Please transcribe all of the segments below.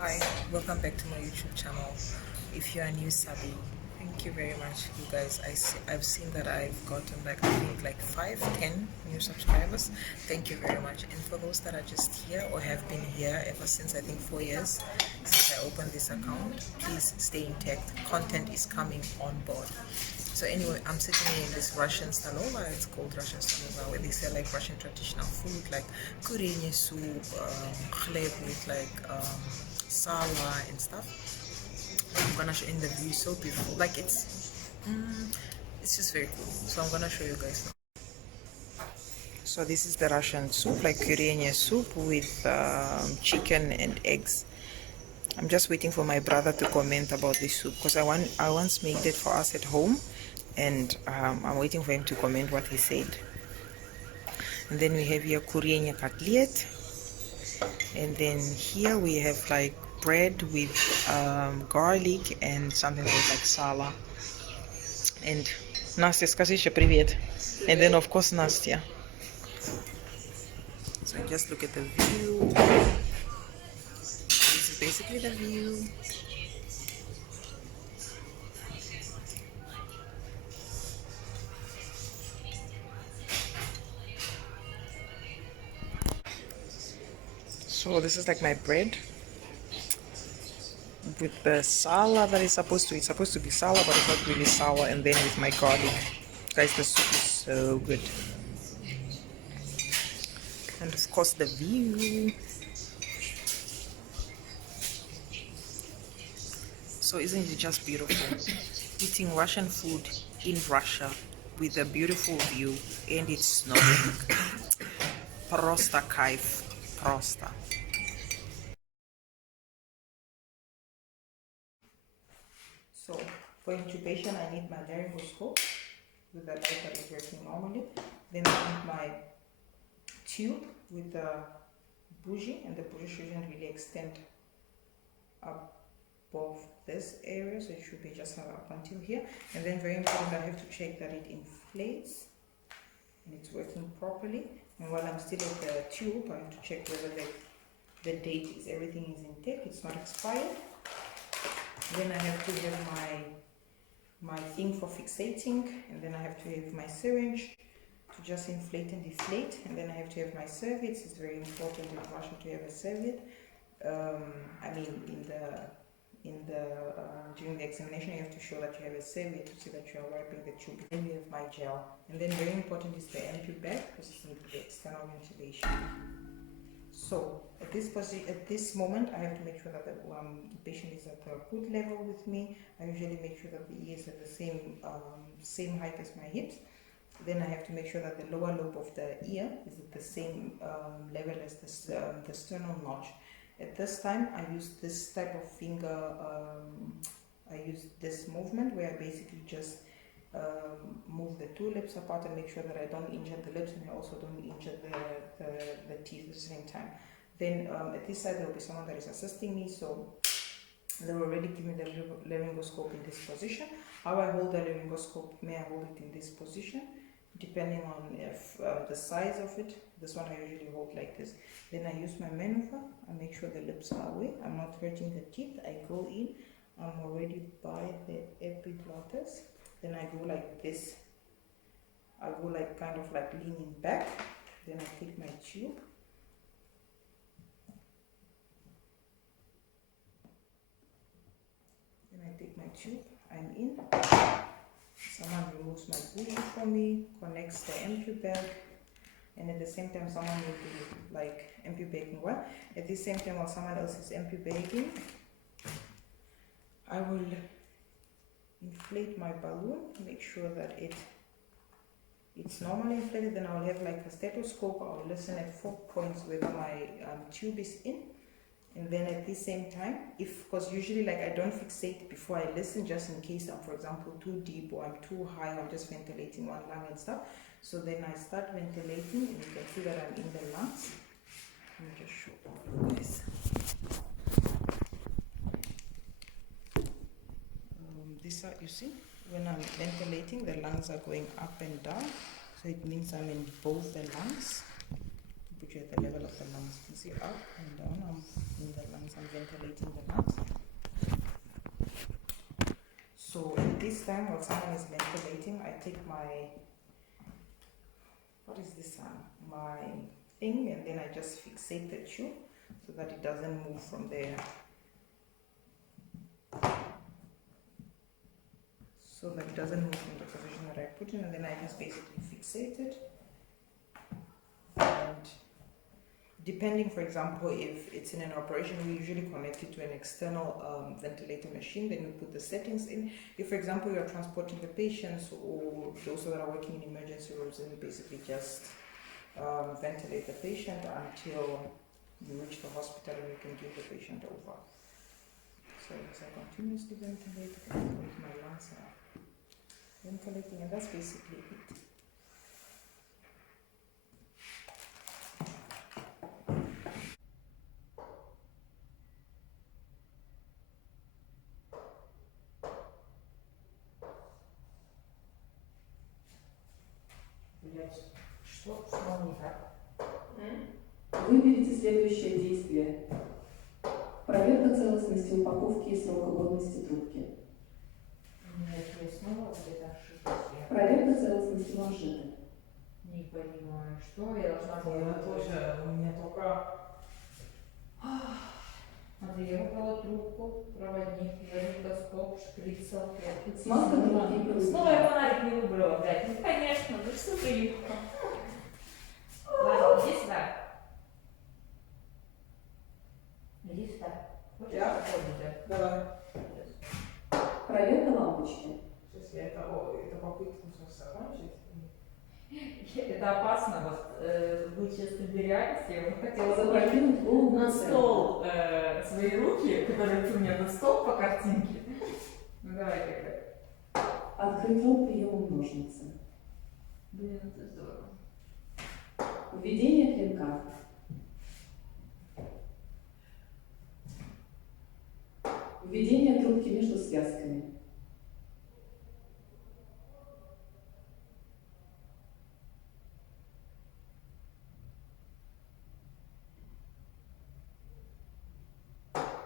Hi, welcome back to my YouTube channel. If you are new, Sabi, thank you very much, you guys. I've seen that I've gotten I think like 5-10 new subscribers. Thank you very much. And for those that are just here or have been here ever since I think 4 years since I opened this account, please stay intact. Content is coming on board. So anyway, I'm sitting here in this Russian stolova. It's called Russian stolova, where they sell like Russian traditional food, like kurenie soup, khleb with like sala and stuff. I'm gonna show in the view, so beautiful. Like it's just very cool. So I'm gonna show you guys now. So this is the Russian soup, like kurenie soup with chicken and eggs. I'm just waiting for my brother to comment about this soup because I once made it for us at home, and I'm waiting for him to comment what he said. And then we have here kurenie cutlet, and then here we have like bread with garlic and something called like sala. And Nastya, скажи еще привет. And then of course Nastya. So just look at the view. This is basically the view. So this is like my bread with the sala that is it's supposed to be sala, but it's not really sala. And then with my garlic, guys, the soup is so good. And of course the view. So isn't it just beautiful? Eating Russian food in Russia with a beautiful view, and it's snowing. Просто кайф. Просто. So for intubation, I need my laryngoscope with the light that is working normally. Then I need my tube with the bougie, and the bougie shouldn't really extend above this area, so it should be just up until here. And then very important, I have to check that it inflates and it's working properly. And while I'm still at the tube, I have to check whether the date is everything is intact, it's not expired. Then I have to have my thing for fixating, and then I have to have my syringe to just inflate and deflate, and then I have to have my serviettes. It's very important in Russia to have a serviette. I mean, during the examination, you have to show that you have a serviette to see that you are wiping the tube. Then we have my gel, and then very important is the NP bag because it's needed the external ventilation. So at this moment, I have to make sure that the patient is at a good level with me. I usually make sure that the ears are the same height as my hips. Then I have to make sure that the lower lobe of the ear is at the same level as the sternal notch. At this time, I use this type of finger, I use this movement where I basically just move the two lips apart and make sure that I don't injure the lips, and I also don't injure the teeth at the same time. Then at this side there will be someone that is assisting me, so they will already give me the laryngoscope in this position. How I hold the laryngoscope, may I hold it in this position, depending on if the size of it. This one I usually hold like this. Then I use my maneuver, I make sure the lips are away, I'm not hurting the teeth. I go in, I'm already by the epiglottis. Then I go like this, I go like kind of like leaning back. Then I take my tube, I'm in. Someone removes my bougie for me, connects the NP bag, and at the same time someone will do like NP bagging. Well, at the same time while someone else is NP bagging, I will inflate my balloon, make sure that it's normally inflated. Then I'll have like a stethoscope. I'll listen at 4 points whether my tube is in. And then at the same time, because usually like I don't fixate before I listen, just in case I'm, for example, too deep or I'm too high, I'm just ventilating one lung and stuff. So then I start ventilating, and you can see that I'm in the lungs. Let me just show you guys. You see, when I'm ventilating, the lungs are going up and down. So it means I'm in both the lungs. put you at the level of the lungs. You can see up and down. I'm in the lungs. I'm ventilating the lungs. So at this time, while someone is ventilating, I take my, what is this one? My thing, and then I just fixate the tube so that it doesn't move from there. So that it doesn't move from the position that I put in, and then I just basically fixate it. And depending, for example, if it's in an operation, we usually connect it to an external ventilator machine, then we put the settings in. If, for example, you're transporting the patients or those that are working in emergency rooms, then you basically just ventilate the patient until you reach the hospital and you can give the patient over. So as I continuously ventilate, with my lungs are ventilating, and that's basically it. Что не так? Выберите следующее действие. Проверка целостности упаковки и срока годности трубки. Нет, я снова где-то ошиблась. Проверка целостности манжеты. Не понимаю, что я должна была Я делать. тоже, у меня только... Смотри, я выбрала трубку, проводник, варикоскоп, шприц, салфетки. Смазка трубки и проводника. Снова я фонарик не выбрала, блядь. Ну конечно, ну что ты легко. Ладно, иди сюда. Иди сюда. Хочешь попробовать? Давай. Проверка лампочки. Сейчас я это попытку закончить. Это опасно, вот быть сейчас в реальности. Я бы хотела Запрокинуть голову на стол свои руки, которые у меня на стол по картинке. Ну давай тогда. Открыть рот приемом ножницы. Блин, это здорово. Введение клинка. Введение трубки между связками.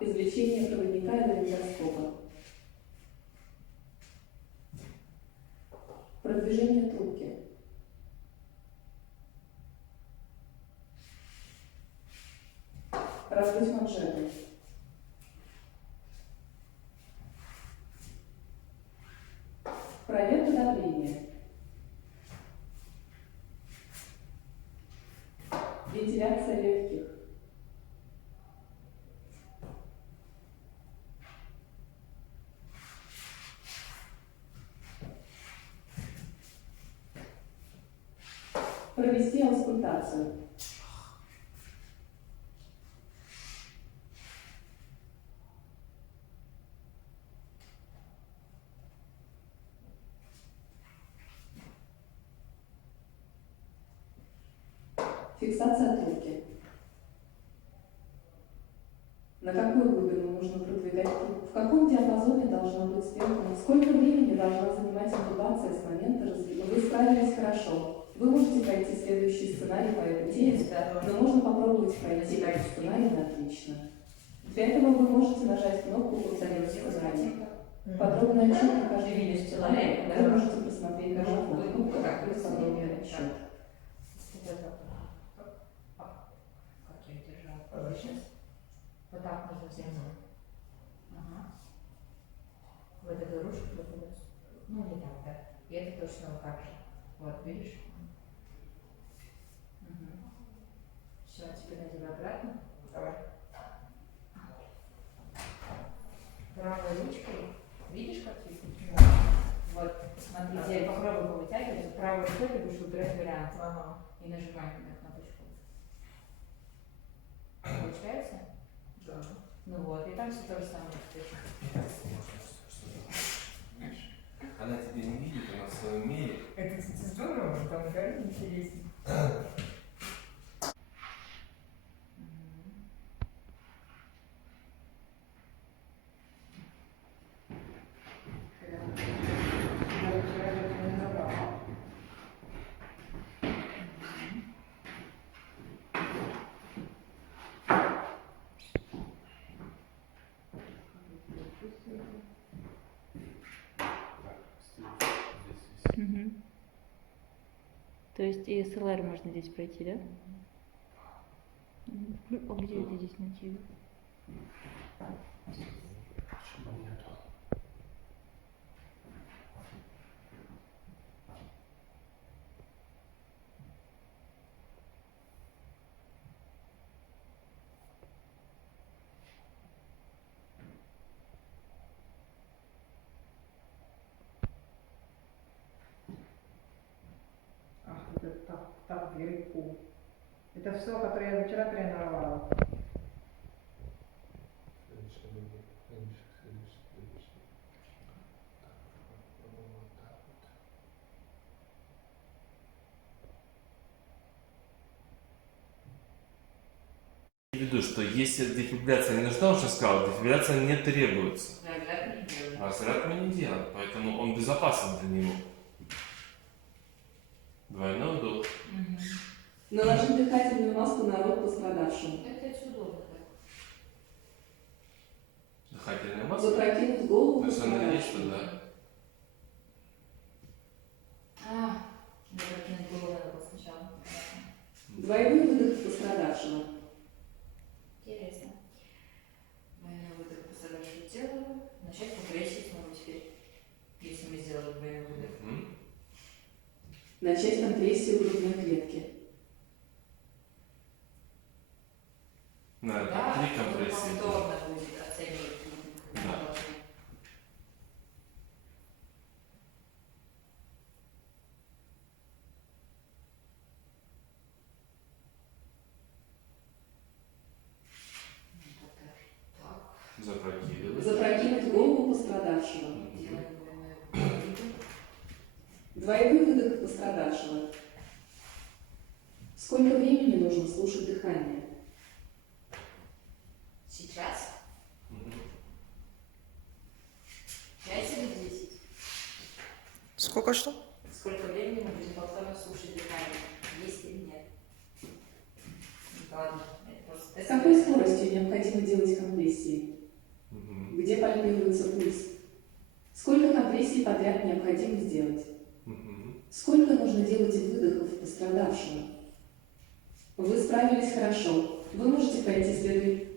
Извлечение проводника из варикоскопа. Продвижение трубки. Раздуть манжеты. Проверка давления. Вентиляция легких. Провести аускультацию. Фиксация трубки. На какую глубину нужно продвигать трубку? В каком диапазоне должна быть стрелка? Сколько времени должна занимать интубация с момента развития? Вы справились хорошо. Вы можете пройти следующий сценарий по этой теме, но можно попробовать пройти этот сценарий на отлично. Для этого вы можете нажать кнопку «Повторить сценарий». Подробный отчет на каждый сценарий вы можете посмотреть на кнопку «Плюс подробный отчет». Как я держала? Сейчас. Вот так можно взять. Ага. Вот эту ручку попробуй. Ну, не так, да. И это точно вот так же. Вот, видишь? Угу. Все, теперь надевай обратно. Давай. Правой ручкой. Видишь, как ты? Вот, смотри, теперь попробуй повытягивать. Правой рукой ты будешь выбирать вариант. Ага. И нажимай на кнопочку. Получается? Да. Ну вот, и там все то же самое. Она тебя не видит, она в своем мире. Это, кстати, здорово, там реально интересно. То есть и СЛР можно здесь пройти, да? А где это здесь найти? Почему нету? Ах, это так далеко. Это все, которое я вчера тренировала. В виду, что если дефибрилляция не нужна, уже сказал, дефибрилляция не требуется. А разряд мы не делаем, поэтому он безопасен для него. Двойной вдох. Наложить дыхательную маску на рот пострадавшему. Это удобно. Дыхательная маска. Запрокинуть голову То есть она есть, пострадавшему. да? Запрокинуть голову надо было сначала. Двойной выдох пострадавшего. Интересно. Двойной выдох пострадавшего тела. Начать компрессию снова теперь. Если мы сделали двойной выдох. Начать компрессию грудной клетки. Да, 3 компрессии. Повторно будет оценивать. Да. Запрокидывать. Запрокинуть голову пострадавшего. Делаем двойной выдох. Двойной выдох пострадавшего. Сколько времени нужно слушать дыхание? Сейчас? 5 или 10? Сколько что? Сколько времени мы будем повторно слушать дыхание? Есть или нет? Ладно, это просто С какой скоростью необходимо делать компрессии? Где пальпируется пульс? Сколько компрессий подряд необходимо сделать? Сколько нужно делать выдохов пострадавшего? Вы справились хорошо. Вы можете пройти следующий